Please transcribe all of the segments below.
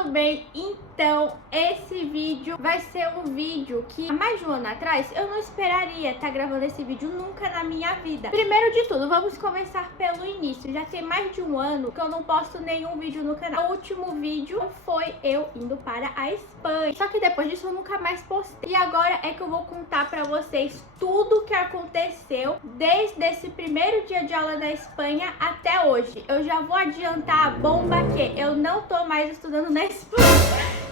tudo bem? Então, esse vídeo vai ser um vídeo que há mais de um ano atrás eu não esperaria estar gravando esse vídeo nunca na minha vida. Primeiro de tudo, vamos começar pelo início. Já tem mais de um ano que eu não posto nenhum vídeo no canal. O último vídeo foi eu indo para a Espanha. Só que depois disso eu nunca mais postei. E agora é que eu vou contar pra vocês tudo o que aconteceu desde esse primeiro dia de aula da Espanha até hoje. Eu já vou adiantar a bomba que eu não tô mais estudando na Espanha.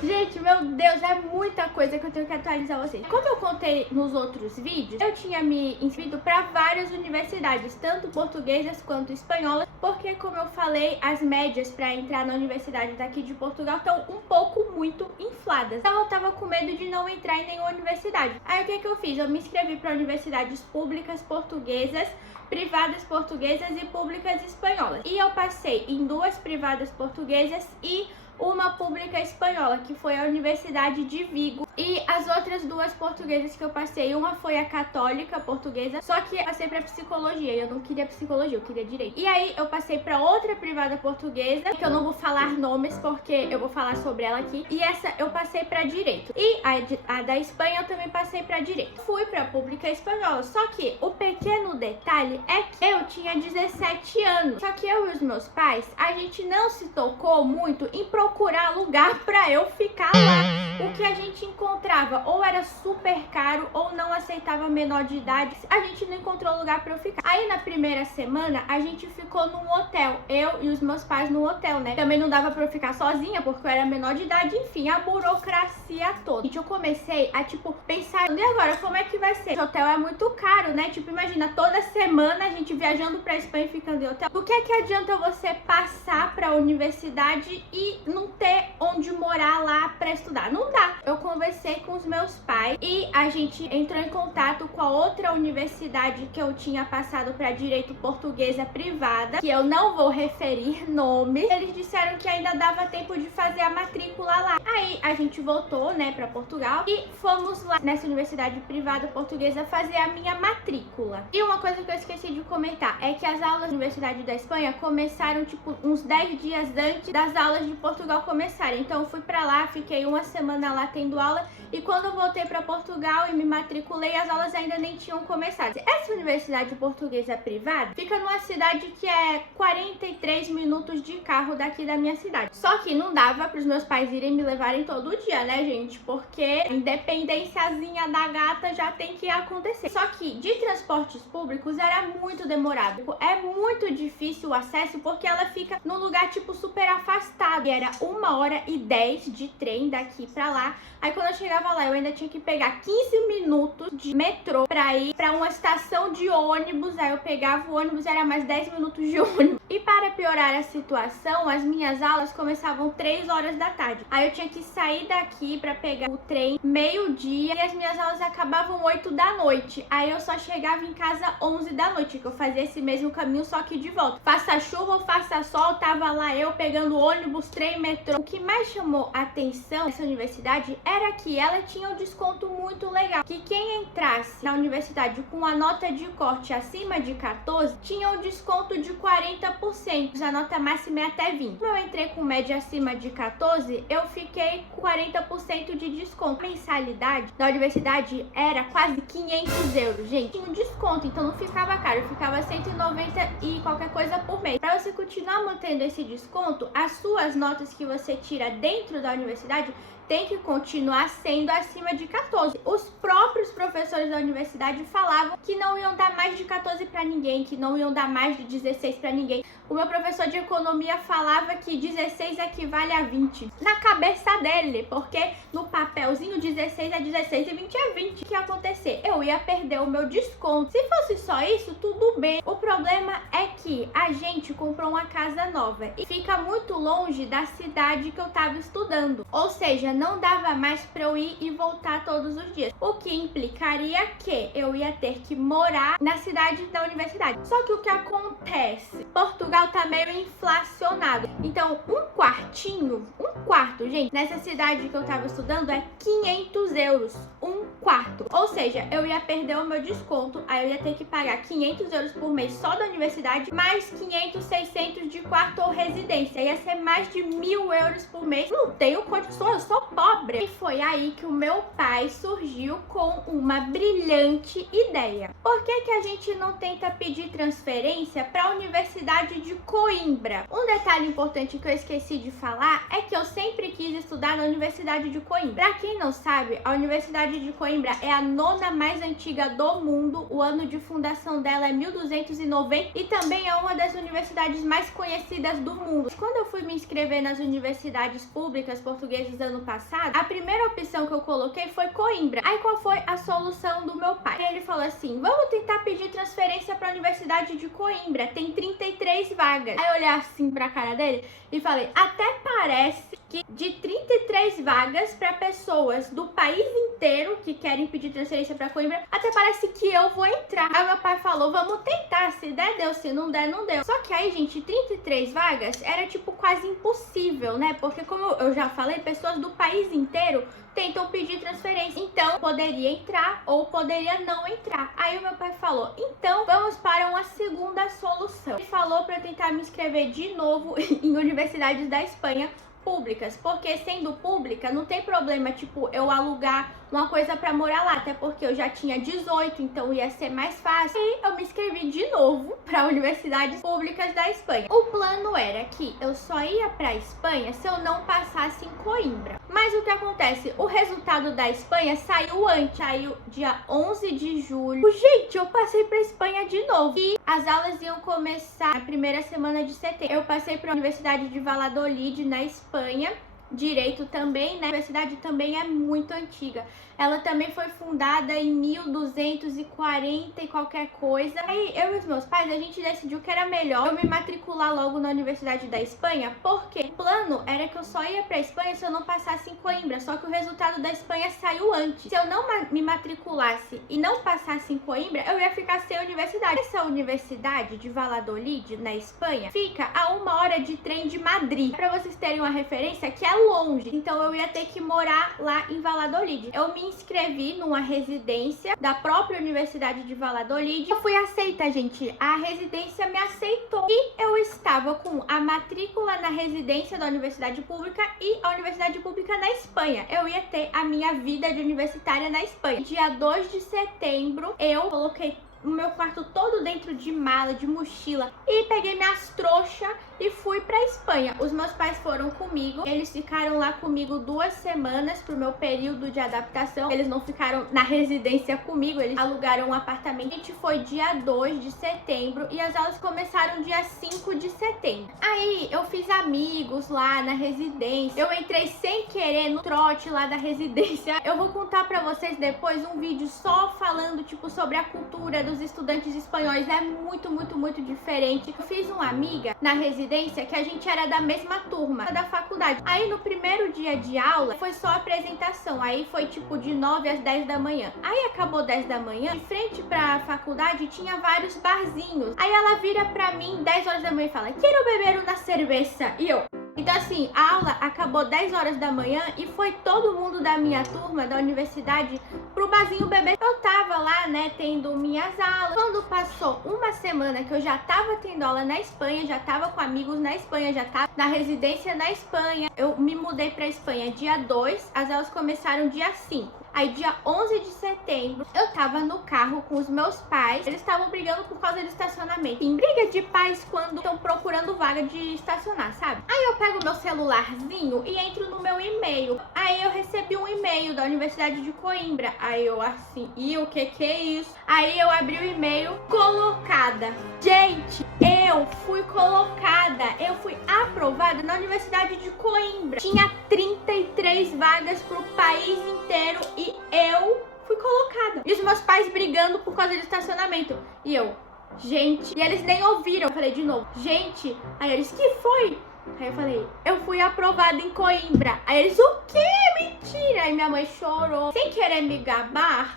Gente, meu Deus, é muita coisa que eu tenho que atualizar vocês. Como eu contei nos outros vídeos, eu tinha me inscrito para várias universidades, tanto portuguesas quanto espanholas, porque, como eu falei, as médias para entrar na universidade daqui de Portugal estão um pouco muito infladas. Então eu tava com medo de não entrar em nenhuma universidade. Aí o que eu fiz? Eu me inscrevi para universidades públicas portuguesas, privadas portuguesas e públicas espanholas. E eu passei em duas privadas portuguesas e uma pública espanhola, que foi a Universidade de Vigo. E as outras duas portuguesas que eu passei, uma foi a católica portuguesa, só que eu passei pra psicologia, e eu não queria psicologia, eu queria direito. E aí eu passei pra outra privada portuguesa, que eu não vou falar nomes, porque eu vou falar sobre ela aqui. E essa eu passei pra direito. E a da Espanha eu também passei pra direito. Fui pra pública espanhola, só que o pequeno detalhe é que eu tinha 17 anos. Só que eu e os meus pais, a gente não se tocou muito em procurar lugar pra eu ficar lá. O que a gente encontrava ou era super caro ou não aceitava menor de idade. A gente não encontrou lugar pra eu ficar. Aí na primeira semana a gente ficou num hotel. Eu e os meus pais no hotel, né? Também não dava pra eu ficar sozinha porque eu era menor de idade. Enfim, a burocracia toda. Gente, eu comecei a pensar, e agora como é que vai ser? O hotel é muito caro, né? Imagina, toda semana a gente viajando pra Espanha e ficando em hotel. Do que adianta você passar pra universidade e não ter onde morar lá pra estudar? Não dá. Eu conversei com os meus pais e a gente entrou em contato com a outra universidade que eu tinha passado para direito portuguesa privada, que eu não vou referir nome. Eles disseram que ainda dava tempo de fazer a matrícula lá. Aí a gente voltou, né, para Portugal e fomos lá nessa universidade privada portuguesa fazer a minha matrícula. E uma coisa que eu esqueci de comentar é que as aulas da Universidade da Espanha começaram uns 10 dias antes das aulas de Portugal começarem. Então eu fui para lá, fiquei uma semana lá tendo aula, e quando eu voltei para Portugal e me matriculei, as aulas ainda nem tinham começado. Essa universidade portuguesa privada fica numa cidade que é 43 minutos de carro daqui da minha cidade. Só que não dava para os meus pais irem me levarem todo dia, né, gente? Porque a independênciazinha da gata já tem que acontecer. Só que de transportes públicos era muito demorado. É muito difícil o acesso porque ela fica num lugar super afastado. E era 1h10 de trem daqui pra lá. Aí quando eu chegava lá, eu ainda tinha que pegar 15 minutos de metrô pra ir pra uma estação de ônibus. Aí eu pegava o ônibus e era mais 10 minutos de ônibus. E para piorar a situação, as minhas aulas começavam 3 horas da tarde. Aí eu tinha que sair daqui pra pegar o trem meio-dia e as minhas aulas acabavam 8 da noite. Aí eu só chegava em casa 11 da noite, que eu fazia esse mesmo caminho, só que de volta. Faça chuva ou faça sol, tava lá eu pegando ônibus, trem, metrô. O que mais chamou a atenção nessa universidade era que ela tinha um desconto muito legal, que quem entrasse na universidade com a nota de corte acima de 14 tinha um desconto de 40%, a nota máxima é até 20. Como eu entrei com média acima de 14, eu fiquei com 40% de desconto. A mensalidade da universidade era quase 500 euros, gente. Tinha um desconto, então não ficava caro, ficava 190 e qualquer coisa por mês. Para você continuar mantendo esse desconto, as suas notas que você tira dentro da universidade tem que continuar sendo acima de 14. Os próprios professores da universidade falavam que não iam dar mais de 14 para ninguém, que não iam dar mais de 16 para ninguém. O meu professor de economia falava que 16 equivale a 20. Na cabeça dele, porque no papelzinho 16 é 16 e 20 é 20. O que ia acontecer? Eu ia perder o meu desconto. Se fosse só isso, tudo bem. O problema é que a gente comprou uma casa nova e fica muito longe da cidade que eu tava estudando. Ou seja, não dava mais para eu ir e voltar todos os dias, o que implicaria que eu ia ter que morar na cidade da universidade. Só que o que acontece? Portugal tá meio inflacionado, então um quarto quarto, gente, nessa cidade que eu tava estudando é 500 euros, um quarto. Ou seja, eu ia perder o meu desconto, aí eu ia ter que pagar 500 euros por mês só da universidade, mais 500, 600 de quarto ou residência. Ia ser mais de 1.000 euros por mês. Não tenho condições, eu sou pobre. E foi aí que o meu pai surgiu com uma brilhante ideia. Por que que a gente não tenta pedir transferência para a Universidade de Coimbra? Um detalhe importante que eu esqueci de falar é que eu sempre quis estudar na Universidade de Coimbra. Para quem não sabe, a Universidade de Coimbra é a 9ª mais antiga do mundo. O ano de fundação dela é 1290 e também é uma das universidades mais conhecidas do mundo. Quando eu fui me inscrever nas universidades públicas portuguesas ano passado, a primeira opção que eu coloquei foi Coimbra. Aí qual foi a solução do meu pai? Ele falou assim: vamos tentar pedir transferência para a Universidade de Coimbra, tem 33 vagas. Aí eu olhei assim pra cara dele e falei: até parece que de 33 vagas para pessoas do país inteiro que querem pedir transferência para Coimbra, até parece que eu vou entrar. Aí meu pai falou: vamos tentar, se der deu, se não der não deu. Só que aí, gente, 33 vagas era tipo quase impossível, né? Porque como eu já falei, pessoas do país inteiro tentam pedir transferência. Então, poderia entrar ou poderia não entrar. Aí o meu pai falou: então, vamos para uma segunda solução. Ele falou para eu tentar me inscrever de novo em universidades da Espanha públicas, porque sendo pública não tem problema, tipo, eu alugar uma coisa pra morar lá, até porque eu já tinha 18, então ia ser mais fácil. E eu me inscrevi de novo pra universidades públicas da Espanha. O plano era que eu só ia pra Espanha se eu não passasse em Coimbra. Mas o que acontece? O resultado da Espanha saiu antes, saiu dia 11 de julho. Gente, eu passei pra Espanha de novo. E as aulas iam começar na primeira semana de setembro. Eu passei pra Universidade de Valladolid, na Espanha. Direito também, né? A universidade também é muito antiga. Ela também foi fundada em 1240 e qualquer coisa. Aí eu e os meus pais, a gente decidiu que era melhor eu me matricular logo na Universidade da Espanha, porque o plano era que eu só ia pra Espanha se eu não passasse em Coimbra, só que o resultado da Espanha saiu antes. Se eu não me matriculasse e não passasse em Coimbra, eu ia ficar sem universidade. Essa universidade de Valladolid, na Espanha, fica a 1 hora de trem de Madrid. Pra vocês terem uma referência, que é longe, então eu ia ter que morar lá em Valladolid. Eu me inscrevi numa residência da própria Universidade de Valladolid. Eu fui aceita, gente. A residência me aceitou e eu estava com a matrícula na residência da Universidade Pública e a Universidade Pública na Espanha. Eu ia ter a minha vida de universitária na Espanha. Dia 2 de setembro, eu coloquei o meu quarto todo dentro de mala, de mochila, e peguei minhas trouxas e fui pra Espanha. Os meus pais foram comigo, eles ficaram lá comigo 2 semanas pro meu período de adaptação. Eles não ficaram na residência comigo, eles alugaram um apartamento. A gente foi dia 2 de setembro e as aulas começaram dia 5 de setembro. Aí eu fiz amigos lá na residência, eu entrei sem querer no trote lá da residência. Eu vou contar pra vocês depois um vídeo só falando tipo sobre a cultura dos estudantes espanhóis. É muito, muito, muito diferente. Eu fiz uma amiga na residência que a gente era da mesma turma da faculdade. Aí no primeiro dia de aula foi só apresentação. Aí foi tipo de 9 às 10 da manhã. Aí acabou 10 da manhã, em frente pra faculdade tinha vários barzinhos. Aí ela vira pra mim 10 horas da manhã e fala: quero beber uma cerveja. E eu... Então assim, a aula acabou 10 horas da manhã e foi todo mundo da minha turma, da universidade, pro barzinho beber. Eu tava lá, né, tendo minhas aulas. Quando passou uma semana que eu já tava tendo aula na Espanha, já tava com amigos na Espanha, já tava na residência na Espanha. Eu me mudei pra Espanha dia 2, as aulas começaram dia 5. Aí dia 11 de setembro, eu tava no carro com os meus pais. Eles estavam brigando por causa de estacionamento. Em briga de pais quando estão procurando vaga de estacionar, sabe? Aí eu pego meu celularzinho e entro no meu e-mail. Aí eu recebi um e-mail da Universidade de Coimbra. Aí eu assim, e o que é isso? Aí eu abri o e-mail, colocada. Gente, eu fui colocada, eu fui aprovada na Universidade de Coimbra. Tinha 33 vagas pro país inteiro e eu fui colocada. E os meus pais brigando por causa de estacionamento. E eu, gente, e eles nem ouviram. Eu falei de novo, gente. Aí eles, que foi? Aí eu falei, eu fui aprovada em Coimbra. Aí eles, o quê? Mentira! mentira! E minha mãe chorou. Sem querer me gabar,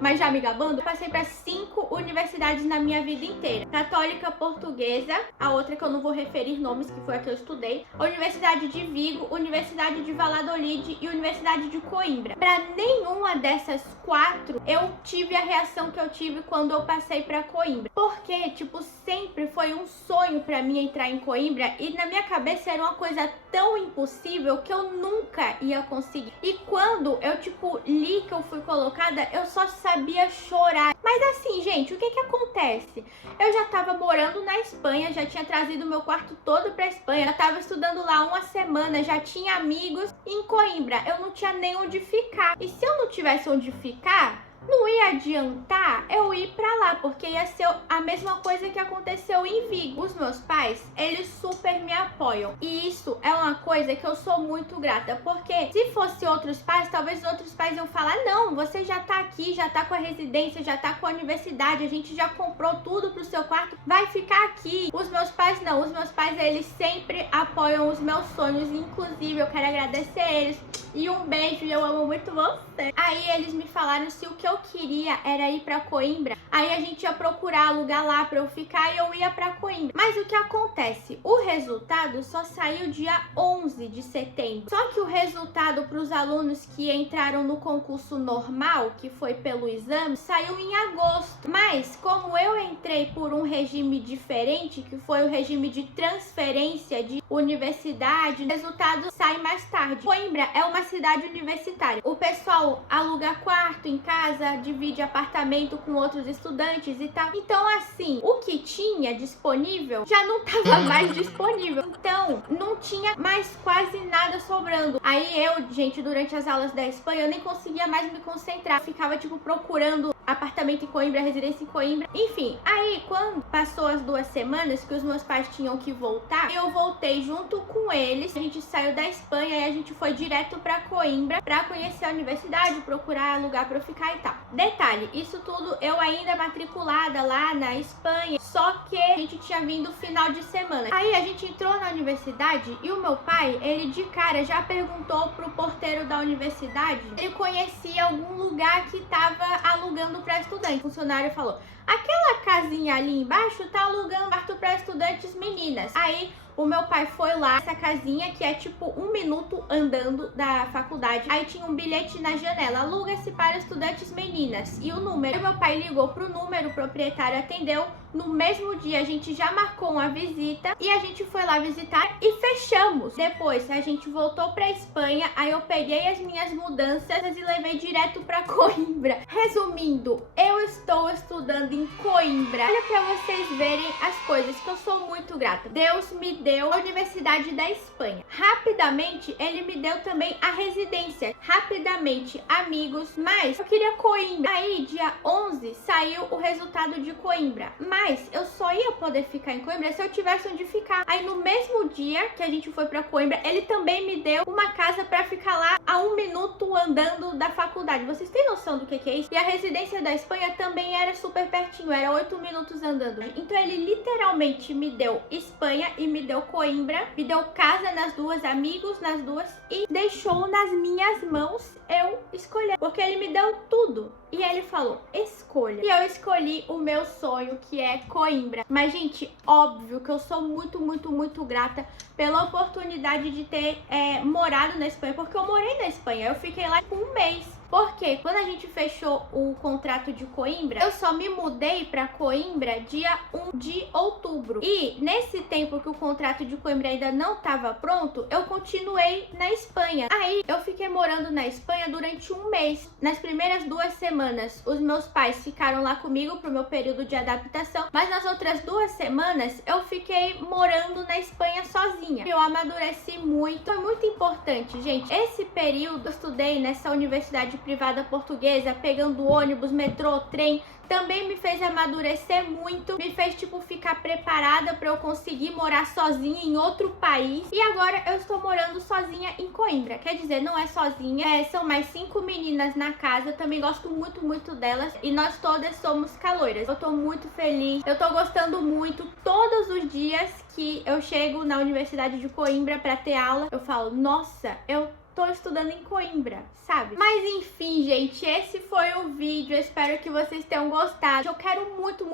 mas já me gabando, eu passei para 5 universidades na minha vida inteira. Católica Portuguesa, a outra que eu não vou referir nomes, que foi a que eu estudei, a Universidade de Vigo, Universidade de Valladolid e Universidade de Coimbra. Para nenhuma dessas 4 eu tive a reação que eu tive quando eu passei para Coimbra. Porque, tipo, sempre foi um sonho para mim entrar em Coimbra e na minha cabeça era uma coisa tão impossível que eu nunca ia conseguir. E quando eu, tipo, li que eu fui colocada, eu só sabia chorar. Mas assim, gente, o que que acontece? Eu já tava morando na Espanha, já tinha trazido meu quarto todo pra Espanha, já tava estudando lá uma semana, já tinha amigos em Coimbra, eu não tinha nem onde ficar. E se eu não tivesse onde ficar, não ia adiantar eu ir pra lá, porque ia ser a mesma coisa que aconteceu em Vigo. Os meus pais, eles super me apoiam. E isso é uma coisa que eu sou muito grata, porque se fosse outros pais, talvez outros pais iam falar: não, você já tá aqui, já tá com a residência, já tá com a universidade, a gente já comprou tudo pro seu quarto, vai ficar aqui. Os meus pais não, os meus pais, eles sempre apoiam os meus sonhos, inclusive eu quero agradecer eles. E um beijo, eu amo muito você. Aí eles me falaram se o que eu queria era ir pra Coimbra, aí a gente ia procurar alugar lá pra eu ficar e eu ia pra Coimbra. Mas o que acontece? O resultado só saiu dia 11 de setembro. Só que o resultado pros alunos que entraram no concurso normal, que foi pelo exame, saiu em agosto. Mas como eu entrei por um regime diferente, que foi o regime de transferência de universidade, o resultado sai mais tarde. Coimbra é uma cidade universitária. O pessoal aluga quarto em casa, divide apartamento com outros estudantes e tal. Então, assim, o que tinha disponível já não estava mais disponível. Então, não tinha mais quase nada sobrando. Aí eu, gente, durante as aulas da Espanha, eu nem conseguia mais me concentrar. Eu ficava, tipo, procurando apartamento em Coimbra, residência em Coimbra. Enfim, aí quando passou as 2 semanas que os meus pais tinham que voltar, eu voltei junto com eles. A gente saiu da Espanha e a gente foi direto pra Coimbra pra conhecer a universidade, procurar lugar pra eu ficar e tal. Detalhe, isso tudo eu ainda matriculada lá na Espanha, só que a gente tinha vindo final de semana. Aí a gente entrou na universidade e o meu pai, ele de cara já perguntou pro porteiro da universidade se ele conhecia algum lugar que tava alugando para estudante. O funcionário falou: aquela casinha ali embaixo tá alugando quarto para estudantes meninas. Aí o meu pai foi lá, essa casinha que é tipo 1 minuto andando da faculdade. Aí tinha um bilhete na janela: aluga-se para estudantes meninas. E o número. E meu pai ligou pro número, o proprietário atendeu. No mesmo dia a gente já marcou uma visita e a gente foi lá visitar e fechamos. Depois a gente voltou pra Espanha, aí eu peguei as minhas mudanças e levei direto pra Coimbra. Resumindo, eu estou estudando em Coimbra. Olha pra vocês verem as coisas que eu sou muito grata. Deus me deu a Universidade da Espanha. Rapidamente ele me deu também a residência. Rapidamente amigos, mas eu queria Coimbra. Aí dia 11 saiu o resultado de Coimbra. Mas eu só ia poder ficar em Coimbra se eu tivesse onde ficar. Aí no mesmo dia que a gente foi pra Coimbra, ele também me deu uma casa pra ficar lá a 1 minuto andando da faculdade. Vocês têm noção do que é isso? E a residência da Espanha também era super pertinho, era 8 minutos andando. Então ele literalmente me deu Espanha e me deu Coimbra, me deu casa nas duas, amigos nas duas e deixou nas minhas mãos eu escolher. Porque ele me deu tudo. E ele falou: escolha. E eu escolhi o meu sonho, que é Coimbra. Mas, gente, óbvio que eu sou muito, muito, muito grata pela oportunidade de ter morado na Espanha. Porque eu morei na Espanha, eu fiquei lá por 1 mês. Porque quando a gente fechou o contrato de Coimbra, eu só me mudei pra Coimbra dia 1 de outubro. E nesse tempo que o contrato de Coimbra ainda não estava pronto, eu continuei na Espanha. Aí eu fiquei morando na Espanha durante 1 mês. Nas primeiras 2 semanas, os meus pais ficaram lá comigo pro meu período de adaptação. Mas nas outras 2 semanas, eu fiquei morando na Espanha sozinha. Eu amadureci muito. Foi muito importante, gente. Esse período eu estudei nessa universidade privada portuguesa, pegando ônibus, metrô, trem, também me fez amadurecer muito, me fez, tipo, ficar preparada pra eu conseguir morar sozinha em outro país. E agora eu estou morando sozinha em Coimbra. Quer dizer, não é sozinha, são mais 5 meninas na casa, eu também gosto muito, muito delas. E nós todas somos caloiras. Eu tô muito feliz, eu tô gostando muito. Todos os dias que eu chego na Universidade de Coimbra pra ter aula, eu falo: nossa, eu tô estudando em Coimbra, sabe? Mas enfim, gente, esse foi o vídeo. Eu espero que vocês tenham gostado. Eu quero muito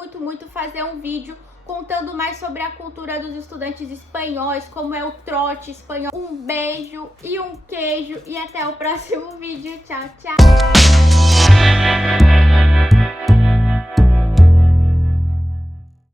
fazer um vídeo contando mais sobre a cultura dos estudantes espanhóis, como é o trote espanhol. Um beijo e um queijo e até o próximo vídeo. Tchau, tchau!